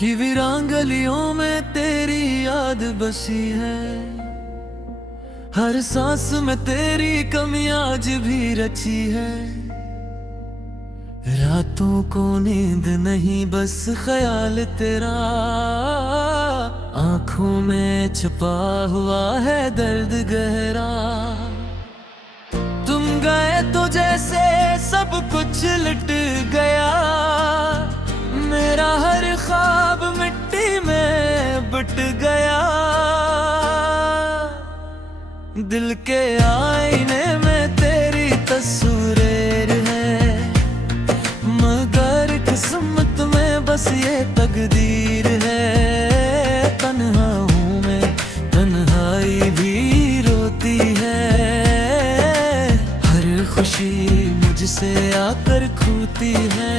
कि वीरान गलियों में तेरी याद बसी है। हर सांस में तेरी कमी आज भी रची है। रातों को नींद नहीं बस ख्याल तेरा, आंखों में छुपा हुआ है दर्द गहरा। तुम गए तो जैसे सब कुछ लुट गया, मेरा हर ख्वाब मिट्टी में बट गया। दिल के आईने में तेरी तस्वीर है, मगर किस्मत में बस ये तकदीर है। तन्हा हूँ मैं, तन्हाई भी रोती है, हर खुशी मुझसे आकर खूती है।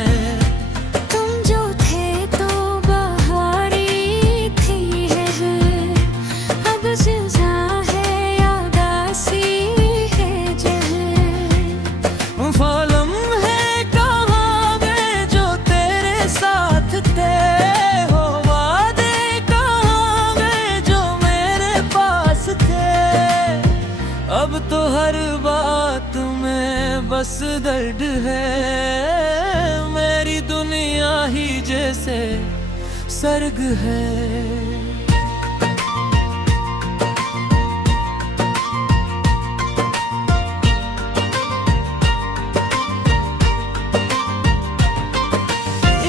अब तो हर बात में बस दर्द है, मेरी दुनिया ही जैसे सर्ग है।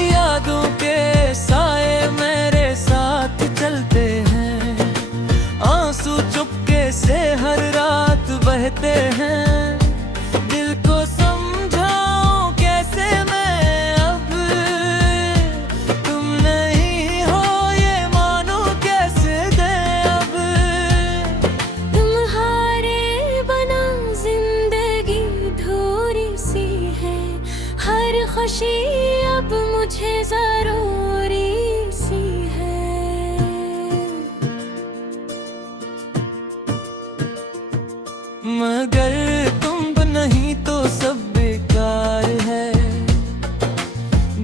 यादों के साए मेरे साथ चलते हैं, आंसू चुपके से हर रात बहते हैं। दिल को समझाऊं कैसे मैं अब, तुम नहीं हो ये मानो कैसे दे अब। तुम्हारे बना जिंदगी थोड़ी सी है, हर खुशी अब मुझे जरूरी सी है। मगर तुम नहीं तो सब बेकार है,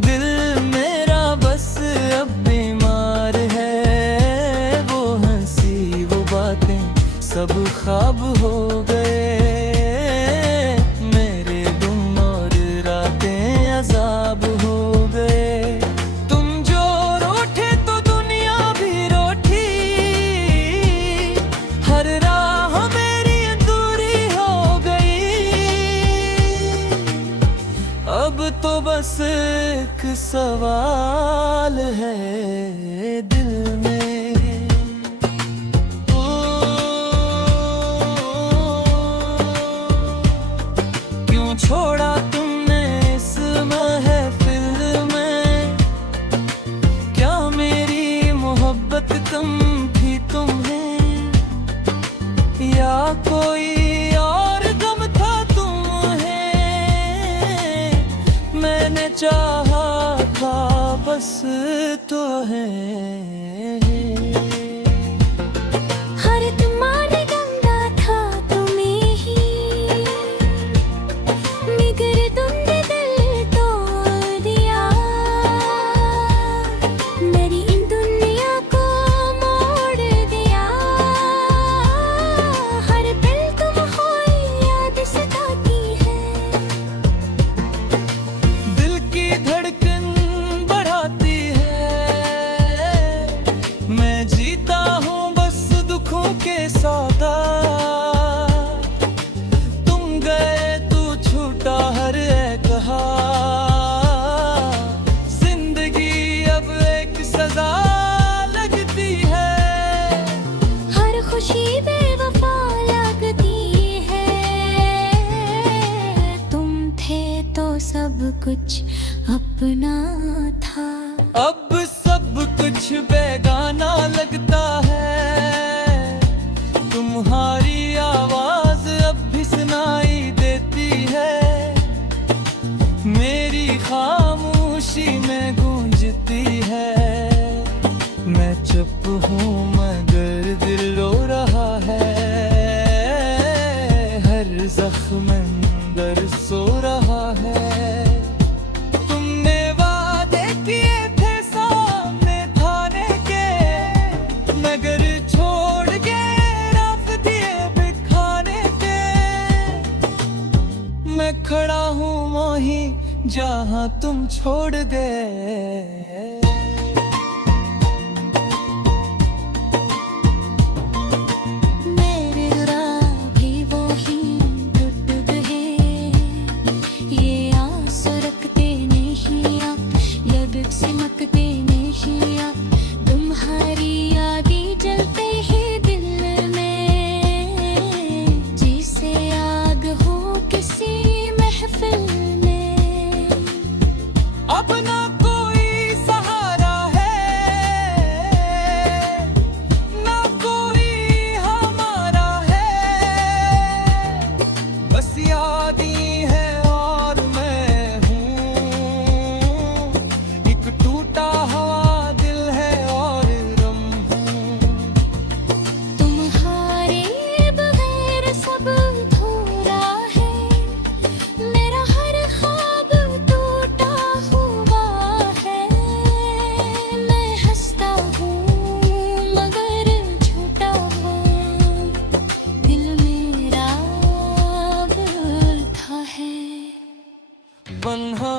दिल मेरा बस अब बीमार है। वो हंसी वो बातें सब ख्वाब हो गए, मेरे गुम और रातें अजाब हो गए। तुम जो रूठे तो दुनिया भी रूठी, हर राह अब तो बस एक सवाल है दिल में, ओ, क्यों छोड़ा तुमने इस महफिल में। क्या मेरी मोहब्बत कम थी तुम्हें, या कोई और गम था तुम्हें। मैंने चाहा था बस तो है। हर तुम्हारे गंगा था तुम्हें ही, मगर तुमने दिल तोड़ दिया। मेरी इन दुनिया को मोड़ दिया, हर पल तुम हो याद सताती है। दिल की धड़कन बढ़ाती है, मैं जीता हूँ बस दुखों के साथ। तुम गए तो छूटा हर एक हाथ, जिंदगी अब एक सजा लगती है। हर खुशी बेवफा लगती है, तुम थे तो सब कुछ अपना था। अब सब कुछ बेगाना लगता है, तुम्हारी आवाज अब भी सुनाई देती है। मेरी खामोशी में गूंजती है, मैं चुप हूँ मगर दिल रो रहा है। हर जख्म अंदर सो रहा है। तुमने वादे किए थे सामने था, खड़ा हूँ मोही जहाँ तुम छोड़ गए। मेरे राह भी वो ही टूट गए, ये आस रखते नहीं आप, लब सिमकते नहीं आप, तुम्हारी यादें जलते ही दिल में, जैसे आग हो किसी महफिल में। अब ना कोई सहारा है, ना कोई हमारा है, बस याद ही है और मैं हूँ, एक टूटा हुआ दिल है और गम हूँ। तुम्हारे बगैर सब अधूरा है, मेरा हर ख्वाब टूटा हुआ है, मैं हंसता हूँ मगर झूठा हूँ, दिल मेरा अब था है। बन्हा